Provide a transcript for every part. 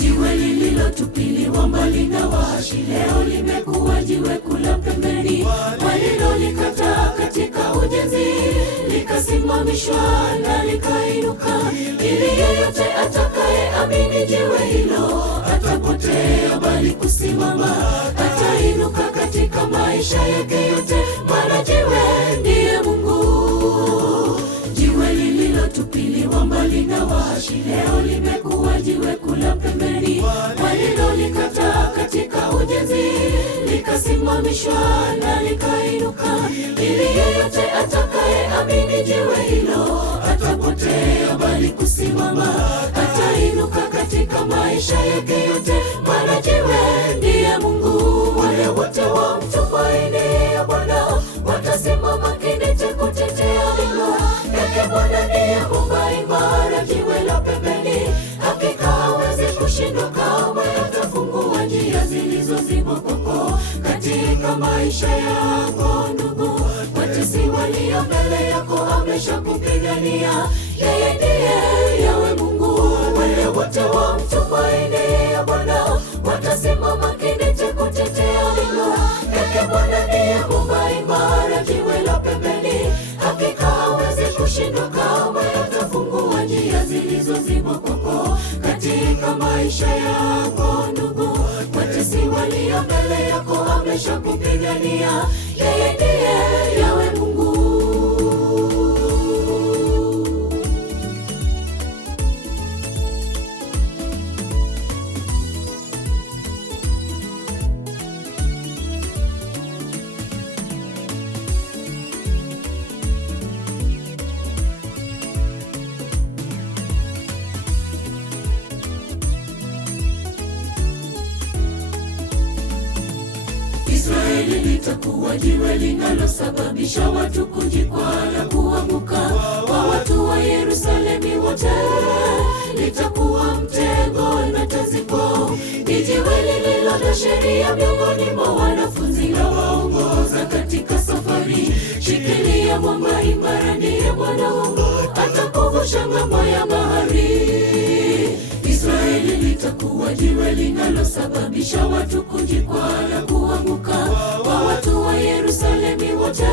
Jiwe lililotupiliwa mbali na waashi leo limekuwa jiwe kula pembeni, walilolikataa katika ujenzi likasimamishwa na likainuka, ili yeyote atakayeamini jiwe hilo hatapotea bali kusimama, atainuka katika maisha yake yote, maana jiwe ndiye Mungu. Jiwe lililotupiliwa mbali na waashi leo limekuwa jiwe kula pembeni, walilolikataa katika ujenzi likasimamishwa na likainuka, ili yeyote atakayeamini jiwe hilo hatapotea bali kusimama, atainuka katika maisha yake yote, maana jiwe ndiye Mungu. Wale wote wamtumainia Bwana watasimama kidete kutetea neno yake. Bwana ndiye mwamba imara, jiwe la pembeni, hakika hawezi kushindwa kamwe. Atafungua njia zilizozibwa kwako katika maisha yako. Ndugu, watesi walio mbele yako ameshakupigania, yeye ndiye yawe Mungu. Wale wote wamtumainia Bwana watasimama kidete kutetea neno yake. Bwana ndiye mwamba imara, jiwe la pembeni, hakika hawezi kushindwa kamwe. Atafungua njia zilizozibwa kwako katika maisha yako. Ndugu, watesi walio mbele yako ameshakupigania, yeye ndiye yawe Mungu. Israeli litakuwa jiwe linalosababisha watu kujikwaa na kuanguka, kwa watu wa Yerusalemu wote litakuwa mtego na taziko. Ni jiwe lililo na sheria miongoni mwa wanafunzi na waongoza katika safari. Shikilia mwamba imara, ndiye Bwana wangu atakuvusha ng'ambo ya bahari. Israeli litakuwa jiwe linalosababisha watu kujikwaa na kuanguka, kwa watu wa Yerusalemu wote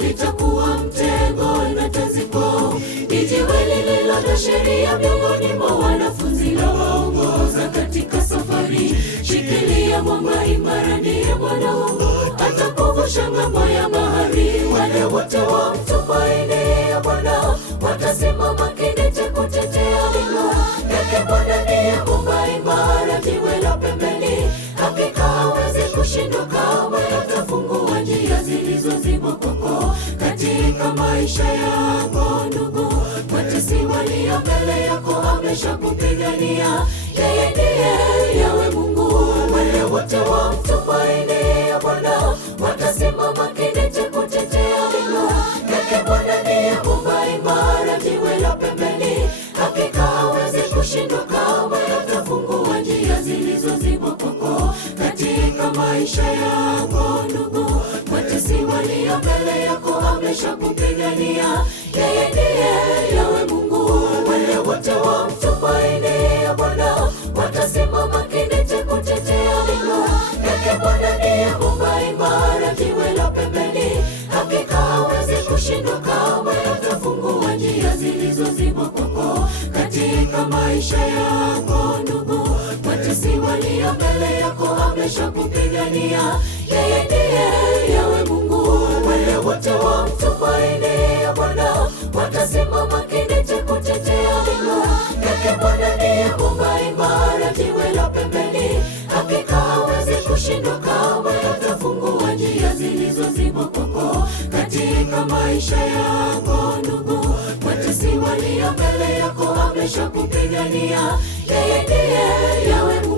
litakuwa mtego na taziko. Ni jiwe lililo na sheria miongoni mwa wanafunzi na waongoza katika safari. Shikilia mwamba imara, ndiye Bwana wangu atakuvusha ng'ambo ya bahari. Wale wote wamtumainia Bwana watasimama kidete kutetea neno yake. Bwana ndiye mwamba imara, jiwe la pembeni, hakika hawezi kushindwa kamwe. Atafungua njia zilizozibwa kwako katika maisha yako. Ndugu, watesi walio mbele yako ameshakupigania, yeye ndiye yawe Mungu. Wale wote wamtumainia Bwana watasimama kidete kutetea neno yake. Bwana ndiye mwamba imara, jiwe la pembeni, hakika hawezi kushindwa kamwe. Atafungua njia zilizozibwa kwako katika maisha yako. Ndugu, watesi walio mbele yako ameshakupigania, yeye ndiye yawe Mungu. Wale wote wamtumainia Bwana watasimama kidete kutetea neno yake. Bwana ndiye mwamba imara, jiwe la pembeni, hakika hawezi kushindwa kamwe. Atafungua njia zilizozibwa kwako katika maisha yako. Ndugu, watesi walio mbele yako ameshakupigania, yeye ndiye yawe Mungu. Wale wote wamtumainia Bwana watasimama kidete kutetea neno yake. Bwana ndiye mwamba imara, jiwe la pembeni, hakika hawezi kushindwa kamwe. Atafungua njia zilizozibwa kwako katika maisha yako. Ndugu, watesi walio mbele yako ameshakupigania, yeye ndiye yawe Mungu.